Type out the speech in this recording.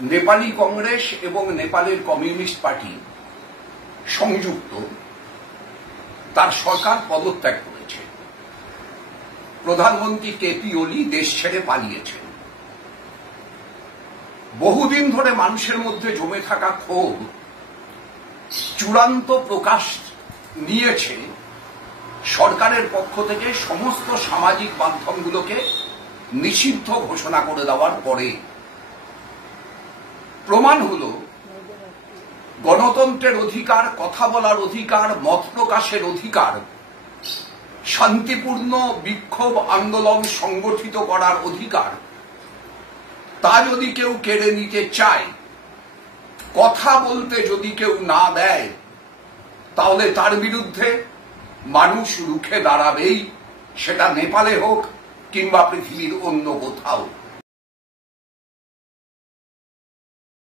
নেপালি কংগ্রেস এবং নেপালের communist party সংযুক্ত তার সরকার পদত্যাগ করেছে। প্রধানমন্ত্রী কেপি ওলি দেশ ছেড়ে পালিয়েছেন। বহুদিন ধরে মানুষের মধ্যে জমে থাকা ক্ষোভ চূড়ান্ত প্রকাশ নিয়েছে সরকারের পক্ষ থেকে সমস্ত সামাজিক মাধ্যমগুলোকে নিষিদ্ধ ঘোষণা করে দেওয়ার পরে। প্রমাণ হল গণতন্ত্রের অধিকার, কথা বলার অধিকার, মত প্রকাশের অধিকার, শান্তিপূর্ণ বিক্ষোভ আন্দোলন সংগঠিত করার অধিকার, তা যদি কেউ কেড়ে নিতে চায়, কথা বলতে যদি কেউ না দেয়, তাহলে তার বিরুদ্ধে মানুষ রুখে দাঁড়াবেই, সেটা নেপালে হোক কিংবা পৃথিবীর অন্য কোথাও।